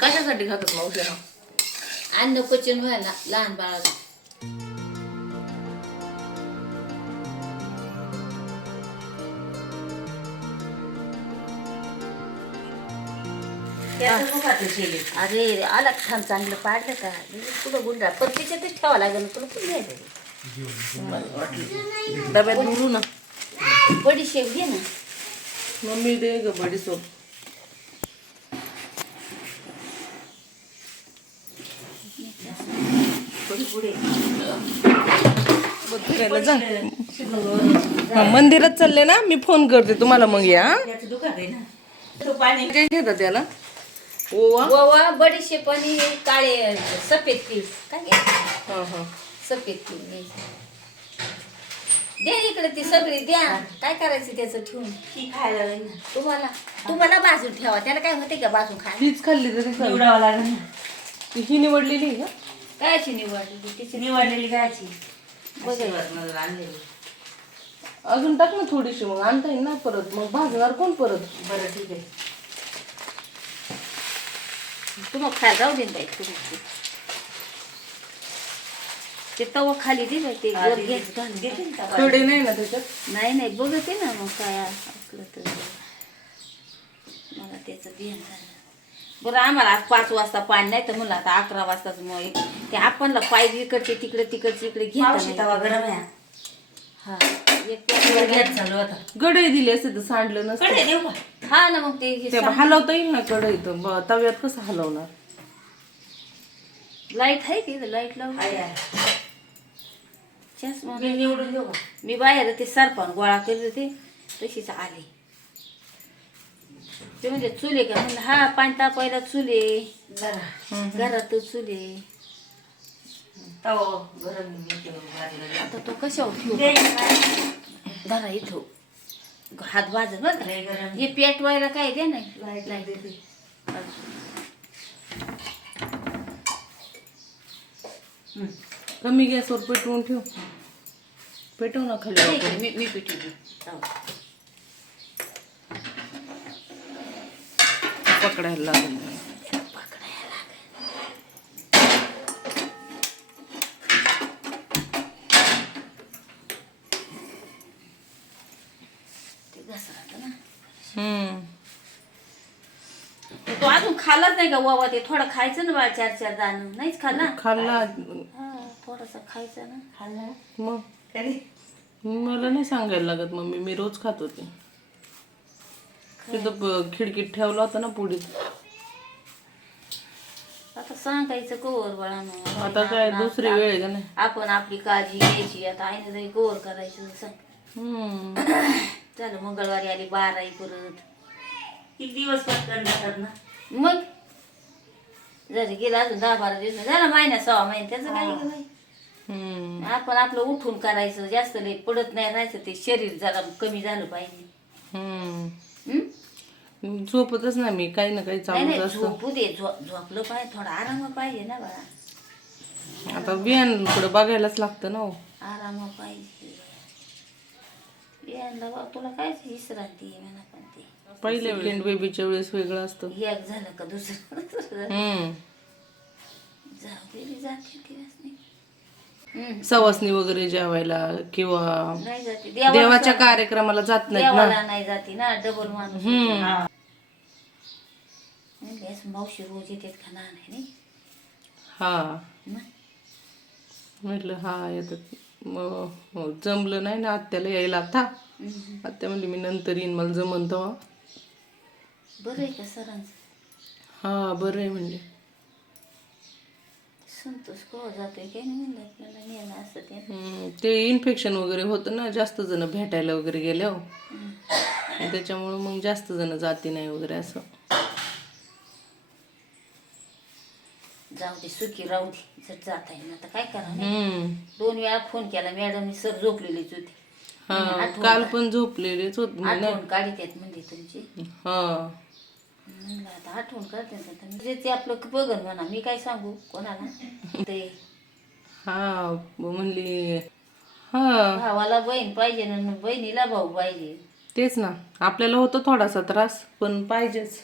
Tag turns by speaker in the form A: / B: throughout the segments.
A: कशासाठी खातात मावशी हा?
B: अन्न पचन व्हायला लहान बाळाला. अरे रे, आला थांब चांगलं पाडलं का? पुढं गुंडा पण त्याच्यातच ठेवा लागेल तुला कुठं घ्यायचं
A: डब्यात भरू ना.
B: बडीशेप घे ना.
A: मम्मी दे ग बडीसोप फिरायला जा. मंदिरात चालले ना मी फोन करते तुम्हाला मग या काय घेतात त्याला? ओवा.
B: ओवा बडीशेप आणि काळे सफेद तीळ काय
A: हा हा.
B: सफेद तीळ द्या इकडे ती सगळी द्या. काय करायचं त्याचं ठेवून? तुम्हाला तुम्हाला बाजून ठेवा. त्याला काय होते का बाजून खायला?
A: तीच खाल्ली तरी चालेल. ती ही निवडलेली आहे का?
B: कायची निवडली तिची
C: निवडलेली गायची
A: अजून टाक ना थोडीशी मग. आणता येईल ना परत. मग भाजणार कोण परत?
C: बरं ठीक आहे.
B: तुम्हाला खायला जाऊ दे बाई तुम्ही. ते तवा खाली दे बाई? ते
A: कडे नाही ना त्याच्यात?
B: नाही नाही बघते ना मग काय असलं तर. मला त्याचं ध्यान झालं. बरं आम्हाला आज पाच वाजता पाणी नाही तर म्हणलं आता अकरा वाजताच मग ते आपणला पाय इकडचे तिकडे तिकडचे इकडे
C: मावशी
B: घेता
C: तवा गरम आहे.
B: हा.
A: गडई दिली असते तर सांडलं नसतं.
B: हा ना मग ते.
A: हलवता येईल ना कढईत ब- तव्यात कसं हलवणार?
B: लाइट आहे की लाइट लावून. चष्मा
C: मी निवडून
B: मी बाहेर ते सरपण गोळा करत होते तशीच आले. ते म्हणजे चुले का? म्हणलं हा पाणी तापायला चुले
C: जरा.
B: घरातच चुले
C: तवा गरम घेते मग बाजूला.
B: आता तो कशावर ठेवू. धरा इथं. हात भाजत बरं का?
C: लय गरम.
B: हे पेट व्हायला काय दे नाही?
C: लाइट लाइट देते. हं.
A: कमी गॅसवर पेटवून ठेव. पेटव ना खाली
B: मी मी पिठी
A: पकडायला लागेल.
B: ते घसरतं ना.
A: हम्म.
B: तो अजून खाल्लाच नाही का वावा? ते थोडं खायचं ना बाळा चार चार दाणं. नाहीच खाल्ला?
A: खाल्ला.
B: हा थोडासा खायचा ना.
C: खाल्लं?
A: मग? मला नाही सांगायला लागत मम्मी. मी रोज खात होते. तिथं खिडकीत ठेवला होता ना पुढीत
B: आता सांगायचं कवर बाळानं.
A: आता काय दुसरी वेळ आहे का नाही?
B: आपण आपली काळजी घ्यायची. आता आईने तरी कवर करायचं सांग
A: हम्म.
B: झालं मंगळवारी आली बाराई परत.
C: किती दिवस जातात ना?
B: मग? जरी गेला अजून दहा बारा दिवस झाला महिना सहा महिना. त्याचं काय
A: हम्म
B: आपण आपलं उठून करायचं जास्त लई पडत नाही राहायचं ते शरीर जरा कमी झालं पाहिजे.
A: हम्म.
B: हं?
A: झोपतच नाही मी काही ना काही
B: नाही
A: चालूच
B: नाही
A: असतं.
B: झोपू दे झो- झोपलं पाहिजे थोडा आराम पाहिजे ना बाळा.
A: आता बियाणकडे बघायलाच लागतं ना हो.
B: आराम पाहिजे. बियांना बा तुला काय विश्रांती आहे म्हणा पण ते.
A: पहिले सेकंड बेबीच्या वेळेस वेगळं असतं.
B: एक झालं का दुसरं?
A: हम्म.
B: जाऊ दे रे, जाते नाही.
A: सवासणी वगैरे जेवायला किंवा
B: नाही जाते. देवाला
A: देवाच्या कार्यक्रमाला जात नाहीत ना.
B: देवाला नाही जाते ना. डबल माणूस
A: हम्म.
B: म्हणले असं मावशी रोज येतात का ना नाही.
A: हा.
B: मग?
A: म्हटलं हा येतात. मग हो, जमलं नाही ना आत्याला यायला आता.
B: हम्म.
A: आत्या म्हणली मी नंतर येईन मला जमन तेव्हा.
B: बरं आहे का सरांचं?
A: हा बरं आहे म्हणले.
B: संतोष जातोय काय नाही म्हणलं आपल्याला नेलं असं ते
A: हम्म, ते इन्फेक्शन वगैरे होतं ना जास्त जण भेटायला वगैरे गेल्यावर. त्याच्यामुळं मग जास्त जण जाती नाही वगैरे असं.
B: जाऊ दे सुखी राहू दे. जर जाता येईल आता काय करा
A: हम्म.
B: दोन वेळा फोन केला मॅडमनी सर झोपलेलीच होती.
A: हा काल पण झोपलेलेच होत मी ना
B: आठवण काढीत आहेत म्हणजे तुमची.
A: हा.
B: म्हणलं आता आठवण करते आता मी जे ते आपलं बघन म्हणा मी काय सांगू कोणाला ते
A: हा म्हणली हा
B: भावाला बहीण पाहिजे ना बहिणीला भाऊ पाहिजे
A: तेच ना आपल्याला होतो थोडासा त्रास पण पाहिजेच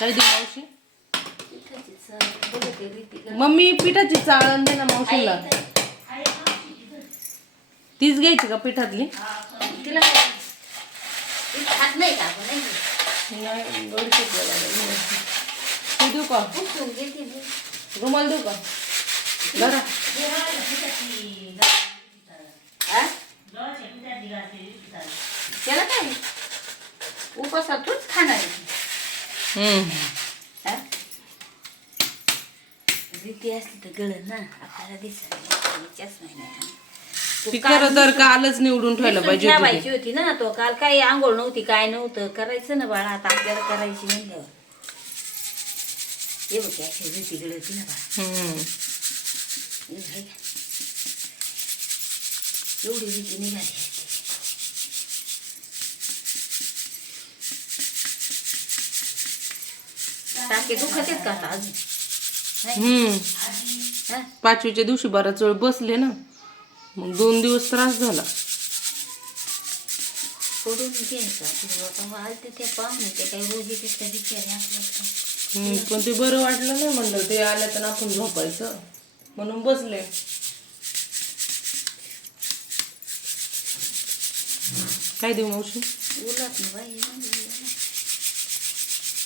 A: काय मावशी
B: पिठाची चव. बघू ते रीती
A: मम्मी पिठाची चाळण दे ना मावशीला तीच घ्यायची का पिठातली
B: तिला काय ती खात नाही का आपण नाही का?
A: नाही द्यायला लागेल. का
B: घेते.
A: रुमाल देऊ का
B: हा? त्याला काय उपासातूच खाणार आहे ती.
A: हम्म.
B: हा? रीती असली तर गळन ना आपल्याला दिसत नाही
A: खरं तर कालच निवडून
B: नुसतं
A: पाहिजे होती
B: ठेवायची होती ना तो काल काही आंघोळ नव्हती काय नव्हतं करायचं ना बाळा आता आपल्याला करायची म्हणल्यावर ये बघ ना बाळा.
A: हम्म.
B: हे. एवढी रीती निघाली. टाके दुखत आहेत का आता अजून नाही?
A: हम्म
B: हा?
A: पाचवीच्या दिवशी बराच वेळ बसले ना मग दोन दिवस त्रास झाला.
B: सोडून घ्यायचं. ते पाहुणे ते काही रोज बिचारे
A: हम्म, पण ते बरं वाटलं नाही म्हणलं. ते आल्या तर आपण झोपायचं. म्हणून बसले. काय देऊ मावशी?
B: उलट ना बाई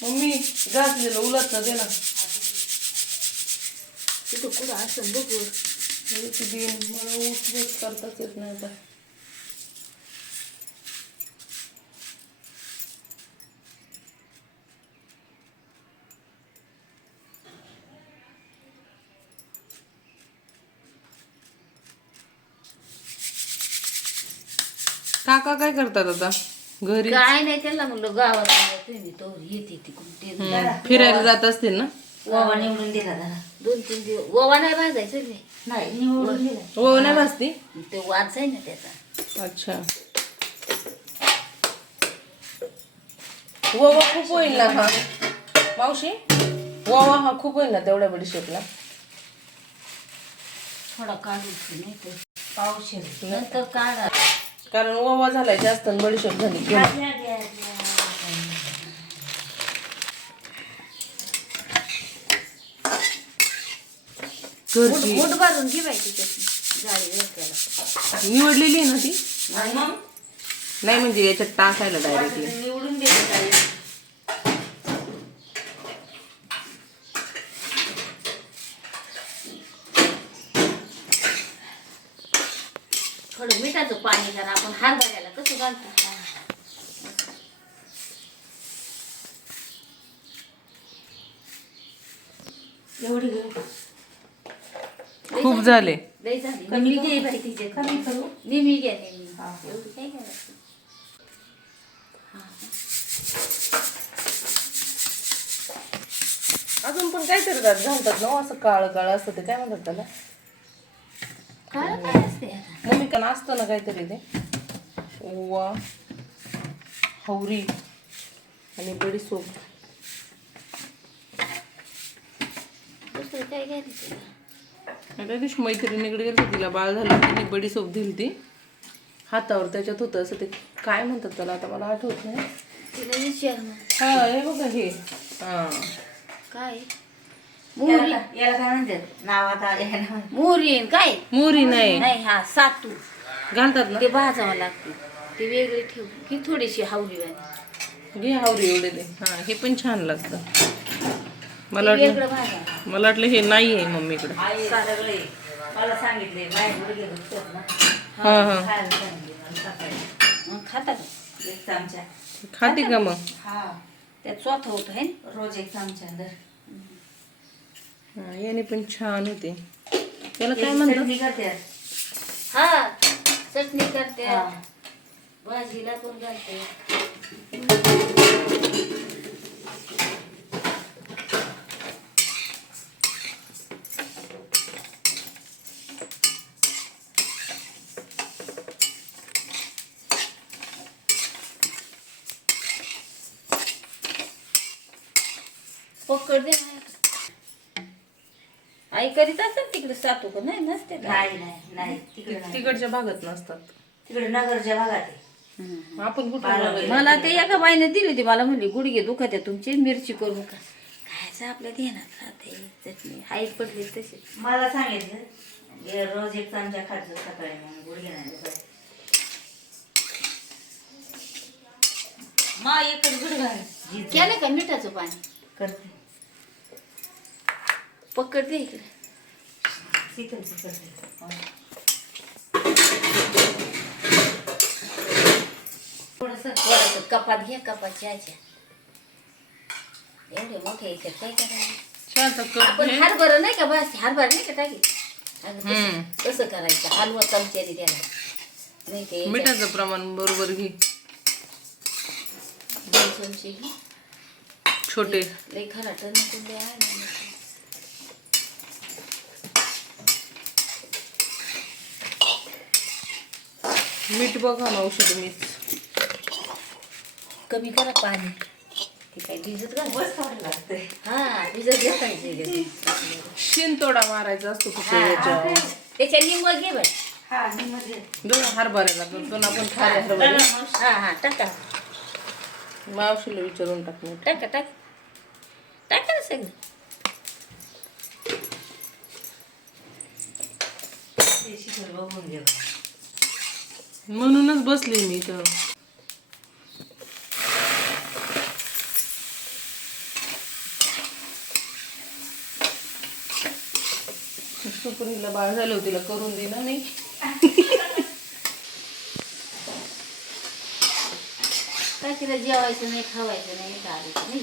A: मम्मी घासलेलं उलट दे ना.
B: तिथं कुठं असं बघू.
A: किती मला ऊस करताच येत नाही आता. काका काय करतात आता? घरी
B: काय नाही त्याला म्हणलं गावात तुम्ही तो येते तिकडून
A: फिरायला जात असतील ना?
C: वावा निवडून दिला जरा
B: दोन तीन दिवस. ओवा नाही भाजायचं रे
C: नाही निवडून दिला
A: हो नाही
B: ते वाच आहे ना त्याचा.
A: अच्छा. ववा खूप होईल ना हा. मावशी ववा हा खूप होईल ना तेवढ्या बडीशेपला
B: थोडा काढून नाही तर
C: पावशेर
B: नंतर काढा.
A: कारण ओवा झालाय जास्त आणि बडीशेप झाली. कमी. घरची
B: मूठ भरून घे बाई तिच्यात जाळी वेळ त्याला
A: निवडलेली आहे ना ती? नाही म्हणजे याच्यात टाकायला डायरेक्टली
C: निवडून दिले काही
B: थोडं मिठाचं पाणी जरा आपण हरभऱ्याला कसं घालतो
C: एवढी गं.
A: खूप झाले.
B: लई झाली.
C: कमी
B: घे? बाई
C: कमी करू?
B: घ्या
C: हा, हा.
B: एवढी काय
A: अजून पण काय करतात घालतात ना हो, असं काळ काळ असतं ते. काय म्हणतात त्याला?
B: काय काय असते आता.
A: मम्मी का असतं ना काहीतरी ते. ओवा हवरी आणि बडीसोप
B: दुसरं काय घ्यायचं?
A: त्या दिवशी मैत्रिणीकडे गेली तिला बाळ झालं तिने बडीसोप दिली ती हातावर त्याच्यात होतं असं ते काय म्हणतात त्याला आता मला आठवत नाही.
B: ना
A: हा हे बघा हे. हा.
B: काय?
C: याला याला काय म्हणतात? नावात आले
B: मोहरी काय?
A: मोरी नाही.
B: नाही हा सातू.
A: घालतात ना?
B: ते भाजावं लागते. ते वेगळे ठेव. ही थोडीशी हावरी वाली.
A: घे हावरी एवढे दे. हा हे पण छान लागतं. मला वाटलं मला वाटलं हे नाही आहे मम्मीकडे.
C: मला सांगितले
A: हा हा.
B: खाता का
C: एक चमचा.
A: खाते का मग?
C: हा.
B: त्यात स्वतः होत आहे
C: रोज एक चमचा
A: हा, याने पण छान होते. त्याला काय म्हणतात?
C: चटणी करतात
B: हा चटणी करते.
C: हा.
B: भाजीला पण घालते पकड दे ना. आई करीत असतात तिकडे सातू का नाही नसते का?
C: नाही नाही नाही तिकडे नाही
A: तिकडच्या भागात नसतात
C: तिकडे नगरच्या भागात आहे
B: हम्म.
A: आपण कुठं
C: बाळा
A: बघायला?
B: मला ते एका बाईने दिली होती मला म्हणली गुडघे दुखत आहे तुमचे मिरची करून का खायचं आपल्या ध्यानात राहते चटणी हाईट पडली तशी
C: मला सांगितलं हे रोज एक चमचा खायचं सकाळी मग गुडघे नाही. मा एकच गुडघा आहे.
B: केलं का मिठाचं पाणी
C: करते
B: पकडते इकडे.
C: शीतल करते.
B: थोडस थोडस कपात घ्या कपात घ्यायच्या एवढे मोठे याच्यात काय करायचं? आपण. हरभरा नाही का बस हरभरा नाही का टाकी. तसं करायचं. हलवा चमच्याने त्याला. नाही ते
A: मिठाचं प्रमाण बरोबर घे.
B: दोन चमचे घे.
A: छोटे.
B: लई खराट नको लई आहे ना नको.
A: मीठ बघा ना औषध मीठ.
B: कमी करा पाणी. ते काय भिजत घाल.
C: बस खावं लागतंय.
B: हा भिजत घालायचं
A: शेण तोडा मारायचा असतो याच्यावर.
B: त्याच्या लिंब घे
C: हा मध्ये
A: दोन हरभऱ्याला करतो ना आपण खारे हरभरे
B: हा हा टाका.
A: मावशीला विचारून टाक मीठ
B: टाका टाक. टाका ना सगळं.
A: म्हणूनच बसली मी इथं. सुपुरीला बाळ झालं तिला करून दिलं नाही.
B: काय तिला जेवायचं नाही खावायचं नाही दारूचं नाही.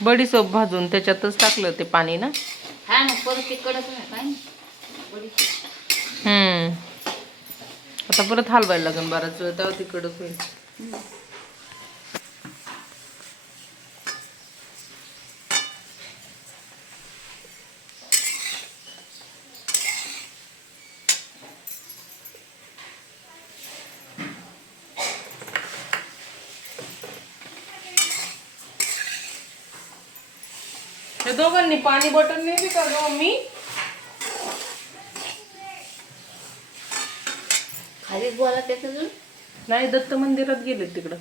A: बडीसोप भाजून त्याच्यातच टाकलं ते पाणी ना?
B: हा ना परत ते कडक नाही काय बडी
A: हम्म. आता परत हलवायला लागेल बराच वेळ तेव्हा ती कडक होईल. दोघांनी पाणी बॉटल नेली का ग मी.
B: खालीच बोला त्याचं अजून?
A: नाही दत्त मंदिरात गेले तिकडं.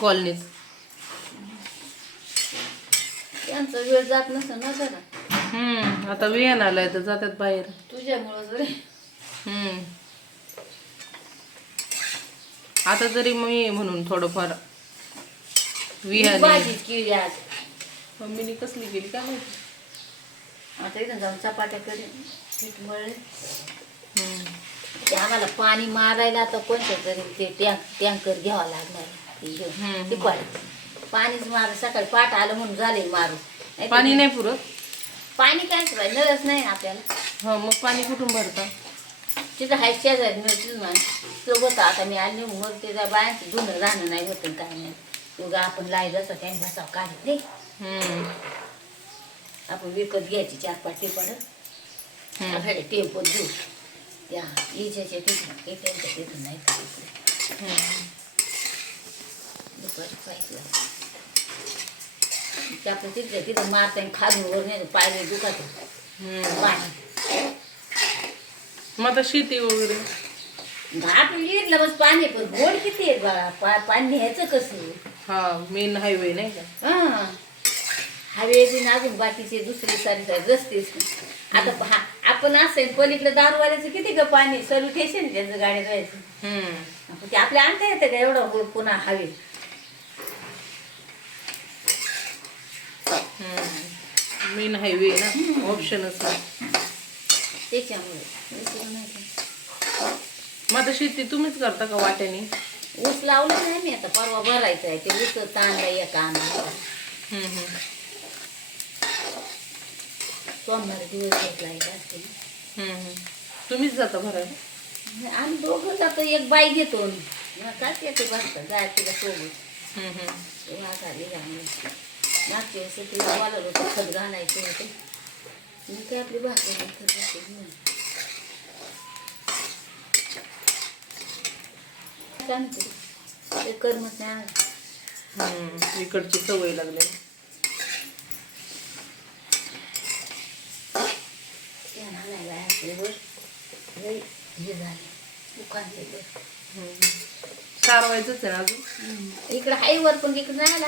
A: कॉलनीत.
B: त्यांचा वेळ जात नसतं ना जरा.
A: हम्म आता विहान आलाय तर जातात बाहेर.
B: तुझ्यामुळं जरी.
A: हम्म. आता तरी मी म्हणून थोडंफार विहानी
B: भाजीच केली आज.
A: मम्मीने कसली केली काय माहिती
B: आता इथं जाऊन चपात्या करेन. पीठ मळले.
A: हम्म.
B: ते आम्हाला पाणी मारायला आता कोणत्या तरी ते टँक टँकर घ्यावा लागणार. ते घेऊन
A: हम्म.
B: ते पाणी. पाणीच मार सकाळी पाठ आलं म्हणून झाले मारू नाहीतर
A: पाणी नाही पुरत?
B: पाणी काय करायचं नळच नाही ना आपल्याला.
A: हा मग पाणी कुठून भरता?
B: तिथं हाय शेजारी मिळतील मान तिथं होतं आता मी आली मग ते त्या बायांचं धुणं राहणं नाही होतं काय नाही. उगा आपण लाइट असं काही बसावं काढत नाही. आपण विकत घ्यायची चार पडत
A: हम्म.
B: आपल्याला टेम्पो घेऊ त्या इजाच्या तिथून हे त्यांच्या तिथून नाही का. दुपारी पाहिजे. ते आपलं तिथल्या तिथं मारता खालून वर नाही पायले दुखात. पाणी.
A: मग आता शेती वगैरे?
B: आपलं बस पाणी पण गोड किती आहे पा पाणी न्यायचं कसं?
A: हा मेन हायवे नाही का?
B: हा. हवे दिन अजून बाकीचे दुसरे सारे सारे रस्तेच. आता पहा आपण असं पलीकडे दारूवाल्याचं किती ग पाणी? सर्व ठेशन त्यांचं गाडीत राहायचं
A: हम्म.
B: ते आपल्या आणता येतं का एवढं गोड पुन्हा हवे
A: मेन हायवे ना? ऑप्शनच नाही
B: त्याच्यामुळे.
A: मग आता शेती तुम्हीच करता का वाट्याने?
B: ऊस लावलं नाही मी आता परवा भरायचं आहे ते ऊस ताणलं एका
A: हम्म.
B: सोमवार दिवस घेतला असते.
A: तुम्हीच जाता भरायला
B: आम्ही दोघं जातो एक बाई घेतो काय येते बसता जाय तिला सोबत. तेव्हा झाली घालून मागच्या वेळेस तिला बोलावलं होतं खत घालायचं होतं मी काय आपली भाकरी खत घातली नाही. काय म्हणते ते करमत नाही आम्हाला.
A: हम्म, इकडची सवय लागली
B: ते लागले. लई हे झाले दुकानचे वर.
A: सारवायचंच आहे ना अजून
B: इकडं हाय वर पण इकडं ना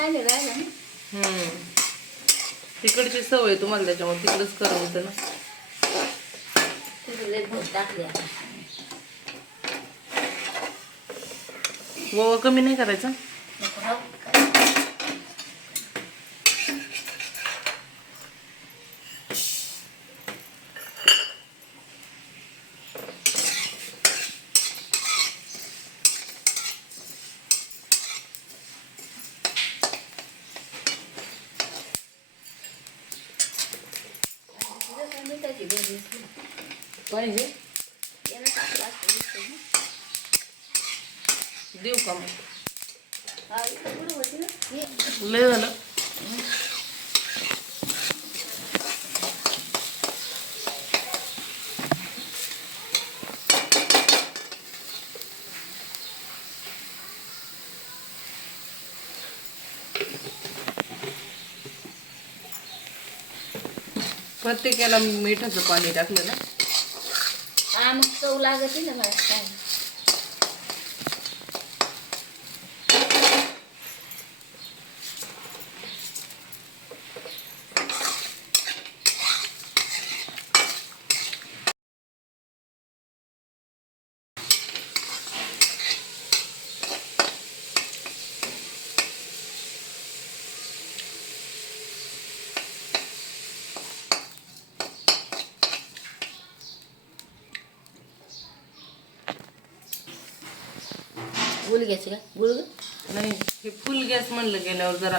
A: हम्म. तिकडची सवय तुम्हाला त्याच्यामुळे तिकडच करमतं ना
B: तिकडे भूत टाकली आता
A: ओवा कमी नाही करायचा
B: नको राहू काय. तिथं काय मिठाची गरज नाही.
A: पाहिजे
B: याला टाकलं असतं नुसतं ना.
A: देऊ का मग
B: हा, इथं पुढं होती ना. हे.
A: लय झालं प्रत्येकाला मिठाचं पाणी टाकलं ना
B: मग चव लागते ना मला. काय गुल घ्यायची का? गुळ
A: नाही हे फुल गॅस म्हणलं गेल्यावर जरा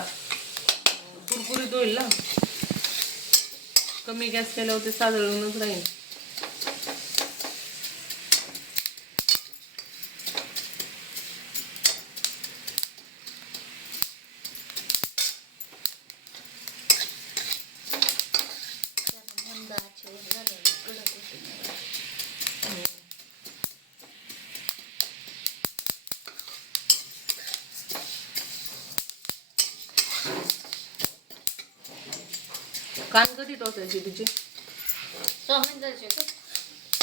A: कुरकुरीत होईल ना. कमी गॅस केल्यावर ते साजळूनच राहील
B: जरा मंद आचेवर झालं, कडक होते नाही.
A: कान कधी टोचायची तुझी?
B: सहा महिने झाले का?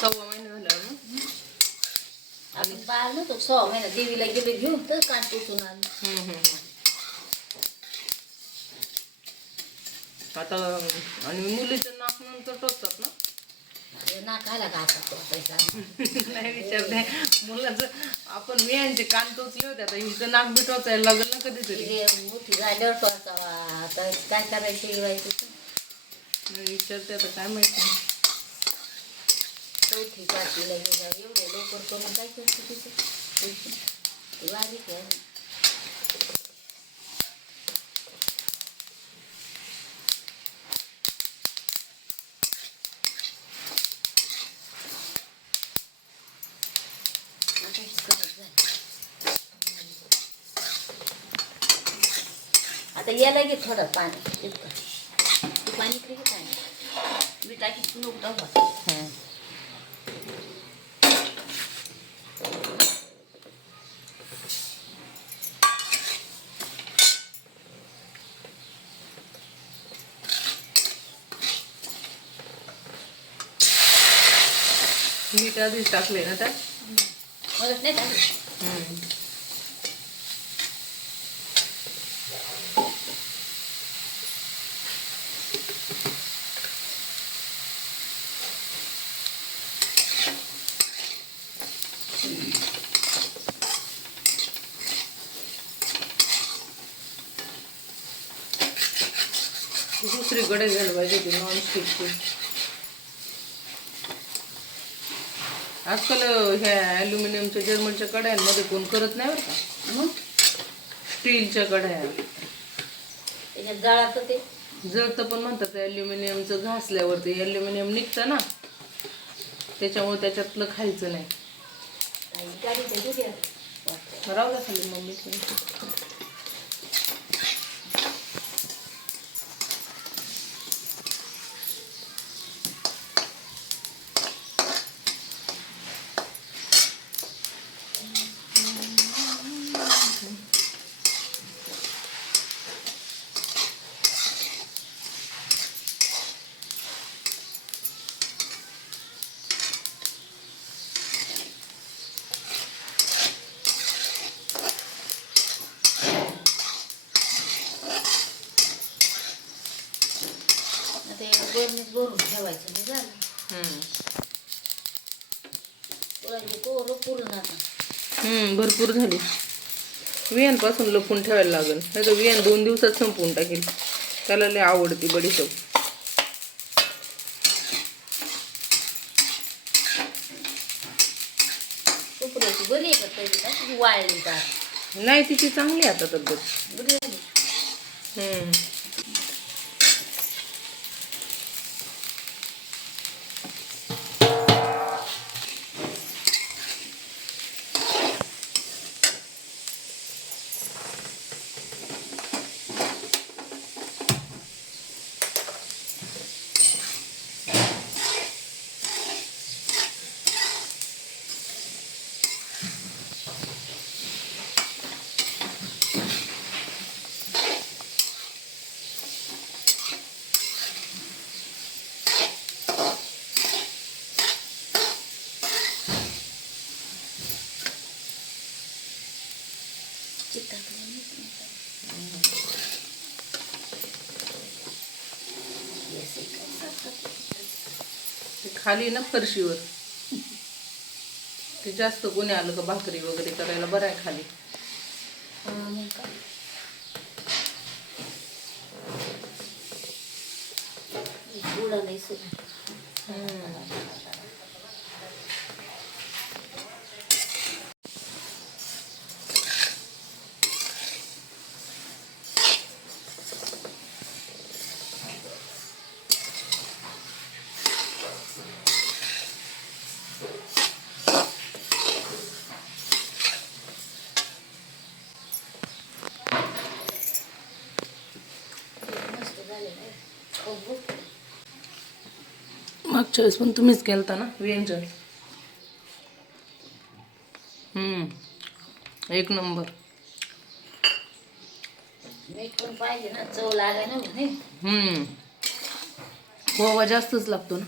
A: सव्वा महिने झाल्यावर ना
B: आपण बाळ नव्हतो सहा महिना. देवीला गेलो घेऊन तर कान आलो.
A: हम्म. आता आणि मुलीचं नाक नंतर टोचतात ना?
B: अरे नाकायला घातात टोचायचा?
A: नाही विचारते मुलाचं आपण मी यांचे कान टोचले होते आता हिचं नाक बी टोचायला लागेल ना कधीतरी.
B: मोठी झाल्यावर टोचावा. आता काय करायचं येवायचं ते.
A: मी विचारते आता काय माहिती
B: चौथी पाचवीला गेल्या एवढे लवकर करून काय करते तिचं बारीक आहे आता हेच याला घे थोडं पाणी. इतकं. पाणी इकडे घे पाणी मी टाकी
A: हम्म. मीठ आधीच टाकले ना त्यात
B: मदत नाही
A: दुसरीकडे पाहिजे होती नॉन स्टिकची आजकाल ह्या ॲल्युमिनियमच्या जर्मनच्या कड्यांमध्ये कोण करत नाही बरं का?
B: मग?
A: स्टीलच्या कढया.
B: त्याच्यात ते?
A: जळतं पण म्हणतात ॲल्युमिनियमचं घासल्यावरती. ॲल्युमिनियम निघतं ना. त्याच्यामुळे त्याच्यातलं खायचं नाही. राहू खाली मम्मी
B: बरणीत भरून ठेवायचं मग झालं
A: हम्म. हम्म, भरपूर झाली. वियांपासून लपून ठेवायला लागेल. नाही तर वियान दोन दिवसात संपवून टाकेल. त्याला लय आवडती बडीशेप नाही तिची चांगली आता तब्येत. खाली ना फरशीवर. ते जास्त कोणी आलं का भाकरी वगैरे करायला बरं आहे खाली.
B: उडालंय सगळं मस्त झालेलं आहे हो, हो.
A: मागच्या वेळेस पण तुम्हीच केलता ना व्यंजन? हम्म. एक नंबर.
B: पाहिजे ना चव लागाय ना म्हणे
A: हम्म. गोवा जास्तच लागतो ना.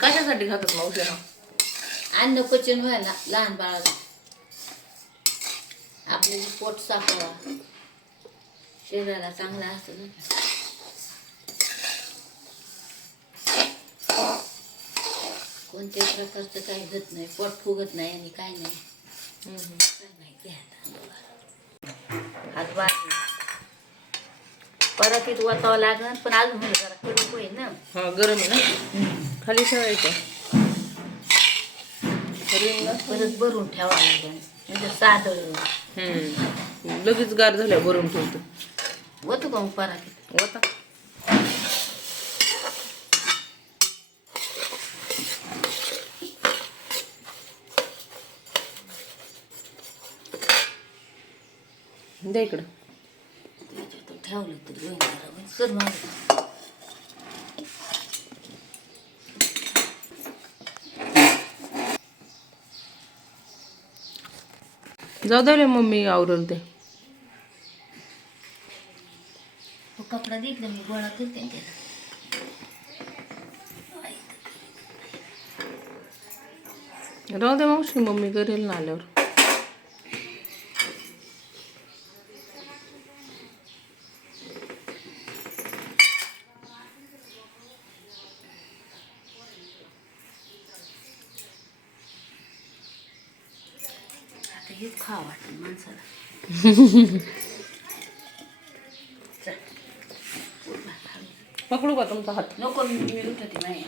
A: कशासाठी खातात मावशी हा
B: अन्न पचन व्हायला लहान बाळाला. आपले पोट साफवा शरीराला चांगला असतो ना. कोणत्याही प्रकारचं काही घट नाही पोट फुगत नाही आणि काय नाही हात बाजू परत इथं वाचावं लागेल पण अजून मला जरा. कडक होईल ना.
A: हा गरम आहे ना? खाली ठेवायचं
B: परत भरून ठेवावं लागेल म्हणजे साधं.
A: हम्म. लगेच गार झाल्या भरून ठेवतो.
B: होतो का मग परत
A: दे इकडं
B: ठेवलं तरी सर मग
A: जाऊ दे रे मम्मी आवरल ते.
B: तो कपडा देखील मी गोळा करते त्याला
A: राहू दे मावशी मम्मी करेल ना आल्यावर.
B: आता हेच खावं वाटतं माणसाला.
A: पकडू का तुमचा हात?
B: नको मी मी नाही